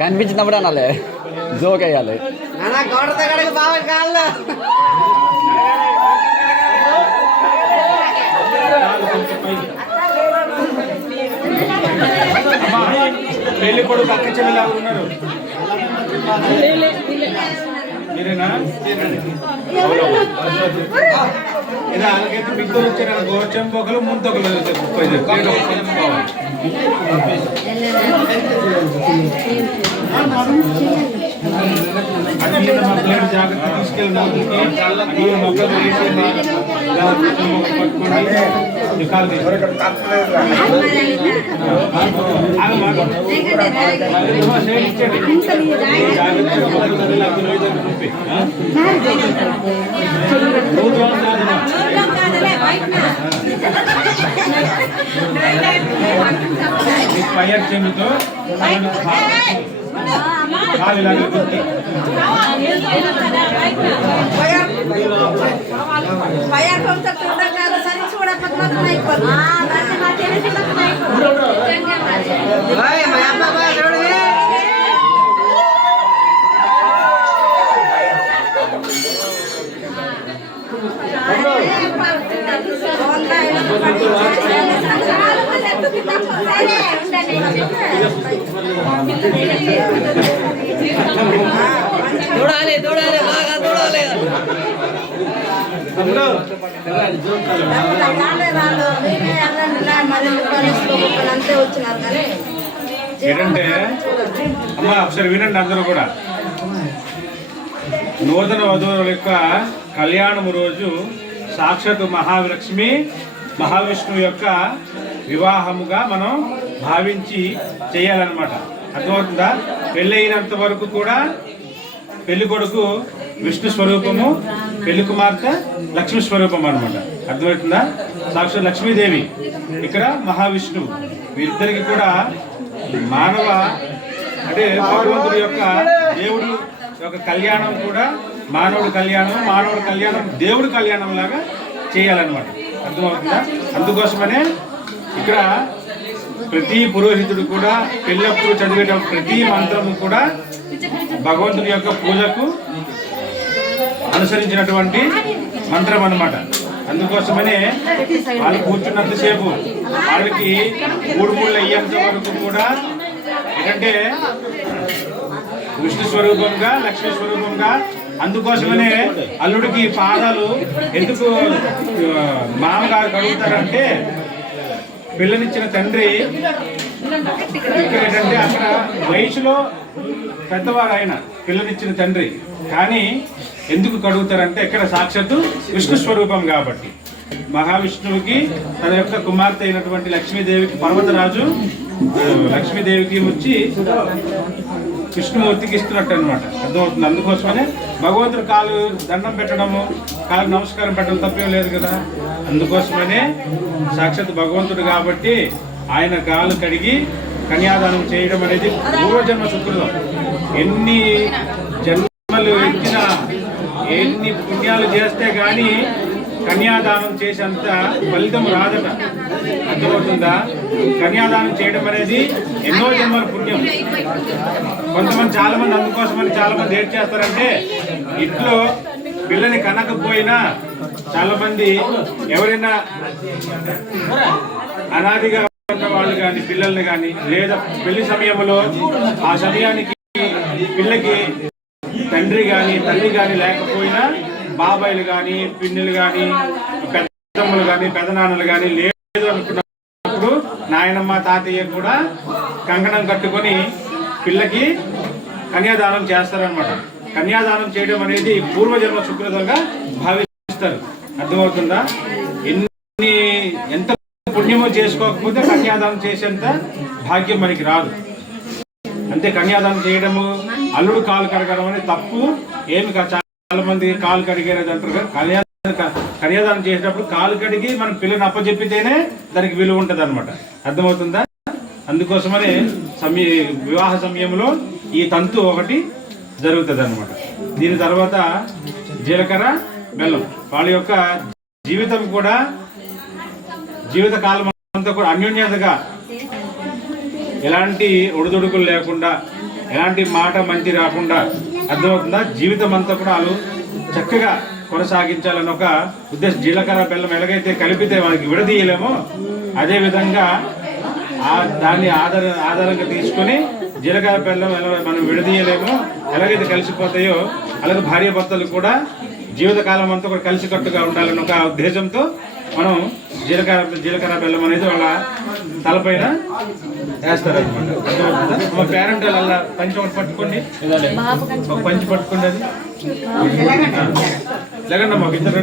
కనిపించినప్పుడు అనాలి జోక్ వేయాలి పెళ్లి కొడుకు అక్క చెల్లెలా ఉన్నారు మీరేనా ఇది అలాగైతే మిద్దరు వచ్చారు గోచెంపొకలు ముంతొకలు జాగ్రత్త తీసుకెళ్ళి మొక్కలు వేసి ఫైర్ చెందుతో దూడాలి దూడాలి బాగా దూడాలి ఏంటంటే అమ్మా ఒకసారి వినండి అందరూ కూడా. నూతన వధువుల యొక్క కళ్యాణము రోజు సాక్షాత్ మహాలక్ష్మి మహావిష్ణువు యొక్క వివాహముగా మనం భావించి చేయాలన్నమాట. అర్థమవుతుందా? పెళ్ళైనంత వరకు కూడా పెళ్లి కొడుకు విష్ణు స్వరూపము, పెళ్లి కుమార్తె లక్ష్మి స్వరూపం అనమాట. అర్థమవుతుందా? సాక్షాత్ లక్ష్మీదేవి, ఇక్కడ మహావిష్ణువు. వీరిద్దరికి కూడా మానవ అంటే భగవంతుడి యొక్క దేవుడు యొక్క కళ్యాణం కూడా మానవుడి కళ్యాణం దేవుడి కళ్యాణం లాగా చేయాలన్నమాట. అర్థమవుతుందా? అందుకోసమనే ఇక్కడ ప్రతి పురోహితుడు కూడా పెళ్ళప్పుడు చదివేటప్పుడు ప్రతి మంత్రము కూడా భగవంతుడి యొక్క పూజకు అనుసరించినటువంటి మంత్రం అన్నమాట. అందుకోసమనే వాళ్ళు కూర్చున్నంతసేపు వాళ్ళకి మూడు అయ్యేంత వరకు కూడా ఏంటంటే విష్ణు స్వరూపంగా లక్ష్మీ స్వరూపంగా. అందుకోసమనే అల్లుడికి పాదాలు ఎందుకు మామగారు కడుగుతారంటే పిల్లనిచ్చిన తండ్రి ఇక్కడ ఏంటంటే అక్కడ వయసులో పెద్దవారు ఆయన పిల్లనిచ్చిన తండ్రి, కానీ ఎందుకు కడుగుతారంటే ఇక్కడ సాక్షాత్తు విష్ణు స్వరూపం కాబట్టి. మహావిష్ణువుకి తన యొక్క కుమార్తె అయినటువంటి లక్ష్మీదేవికి పర్వతరాజు లక్ష్మీదేవికి వచ్చి విష్ణుమూర్తికి ఇస్తున్నట్టు అనమాట. అర్థమవుతుంది. అందుకోసమనే భగవంతుడు కాలు దండం పెట్టడము, కాలు నమస్కారం పెట్టడం తప్పేం లేదు కదా. అందుకోసమనే సాక్షాత్ భగవంతుడు కాబట్టి ఆయన కాలు కడిగి కన్యాదానం చేయడం అనేది పూర్వజన్మ సుకృతం. ఎన్ని జన్మలు ఎత్తినా ఎన్ని పుణ్యాలు చేస్తే కానీ కన్యాదానం చేసేంత ఫలితం రాదట. అర్థమవుతుందా? కన్యాదానం చేయడం అనేది ఎన్నో జన్మల పుణ్యం. కొంతమంది చాలా మంది అందుకోసమని చాలా మంది ఏం చేస్తారంటే ఇంట్లో పిల్లని కనకపోయినా చాలా మంది ఎవరైనా అనాదిగా ఉన్న వాళ్ళు కానీ పిల్లల్ని కానీ లేదా పెళ్లి సమయంలో ఆ సమయానికి పిల్లకి తండ్రి కానీ తల్లి కానీ లేకపోయినా బాబాయిలు కానీ పిన్నులు కానీ పెద్దమ్మలు కానీ పెదనాన్నలు కానీ లేదు అనుకున్నప్పుడు నాయనమ్మ తాతయ్య కూడా కంకణం కట్టుకొని పిల్లకి కన్యాదానం చేస్తారనమాట. కన్యాదానం చేయడం అనేది పూర్వజన్మ సుకృతంగా భావిస్తారు. అర్థమవుతుందా? ఎంత పుణ్యమో చేసుకోకపోతే కన్యాదానం చేసేంత భాగ్యం మనకి రాదు. అంతే. కన్యాదానం చేయడము, అల్లుడు కాలు కడగడం అనేది తప్పు ఏమి చాలా మంది కాలు కడిగేది అంటారు కదా. కన్యాదానం చేసేటప్పుడు కాలు కడిగి మనం పిల్లని అప్పచెప్పితేనే దానికి విలువ ఉంటుంది అనమాట. అర్థమవుతుందా? అందుకోసమనే వివాహ సమయంలో ఈ తంతు ఒకటి జరుగుతుంది అనమాట. దీని తర్వాత జీలకర్ర బెల్లం. వాళ్ళ యొక్క జీవితం కూడా జీవిత కాలం అంతా కూడా అన్యోన్యతగా, ఎలాంటి ఒడిదుడుకులు లేకుండా, ఎలాంటి మాట మంచి రాకుండా, అర్థమవుతుందా, జీవితం అంతా కూడా వాళ్ళు చక్కగా కొనసాగించాలని ఒక ఉద్దేశం. జీలకర్ర బెల్లం ఎలాగైతే కలిపితే మనకి విడదీయలేమో, అదేవిధంగా దాన్ని ఆధారంగా తీసుకొని జీలకర్ర బెల్లం ఎలా మనం విడదీయలేమో, ఎలాగైతే కలిసిపోతాయో అలాగే భార్య భర్తలు జీవితకాలం అంతా కూడా కలిసికట్టుగా ఉండాలని ఒక ఉద్దేశంతో మనం జీలకర్ర బెల్లం అనేది వాళ్ళ తలపైన వేస్తారు అనమాట. మా పేరెంట్ అలా పంచి ఒకటి పట్టుకోండి, ఒక పంచి పట్టుకోండి. అది లేకండి మాకు ఇద్దరు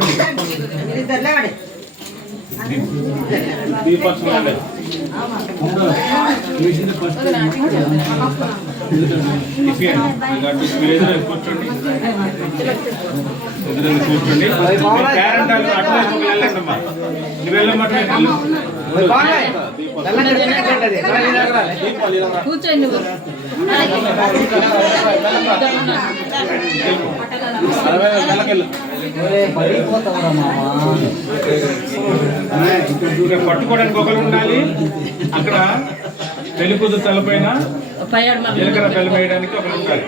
కూర్చోండి, కూర్చోండి. పేరెంట్ అట్లా వెళ్ళండి అమ్మా, నువ్వు వెళ్ళమ్మా. కూర్చోండి. పట్టుకోవడానికి ఒకరు ఉండాలి. అక్కడ పెళ్లి కూతురు తలపైన జీలకర్ర బెల్లం వేయడానికి ఒకరు ఉండాలి.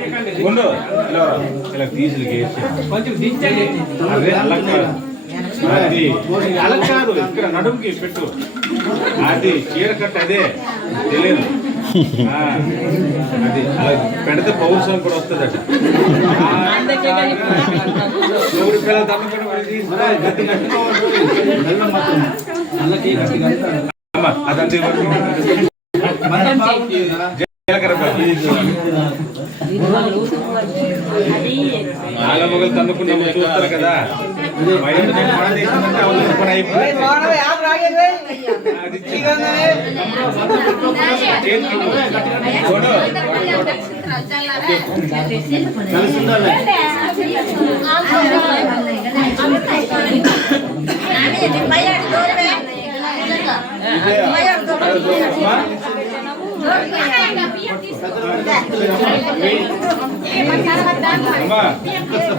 ఇలా తీసుకెళ్ళి అదే అలా కాదు, అది అలా కాదు, ఇక్కడ నడుముకి పెట్టు. అది చీర కట్ట, అదే తెలియదు. అది అలా పెడితే పౌరుషం కూడా వస్తుంది అట. ఎవరి పిల్లలు అదంతే. జీలకర్ర నాగమొగలు తన్నుకున్నాము చూస్తారు కదా.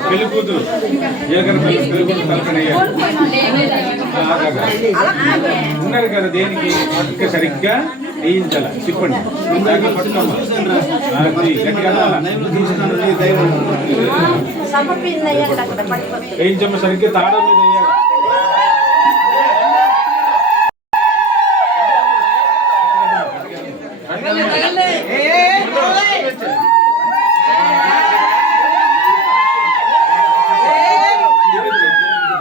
పెళ్లి కూతురు జీలకర్ర పెళ్లి కూతురు తలపనయ్యా ఉన్నారు కదా. దేనికి పట్టుక సరిగ్గా వేయించాల, తిప్పండి. పట్టుకోమ్మా, వేయించమ్మ, సరిగ్గా తాళం మీద వేయాలి.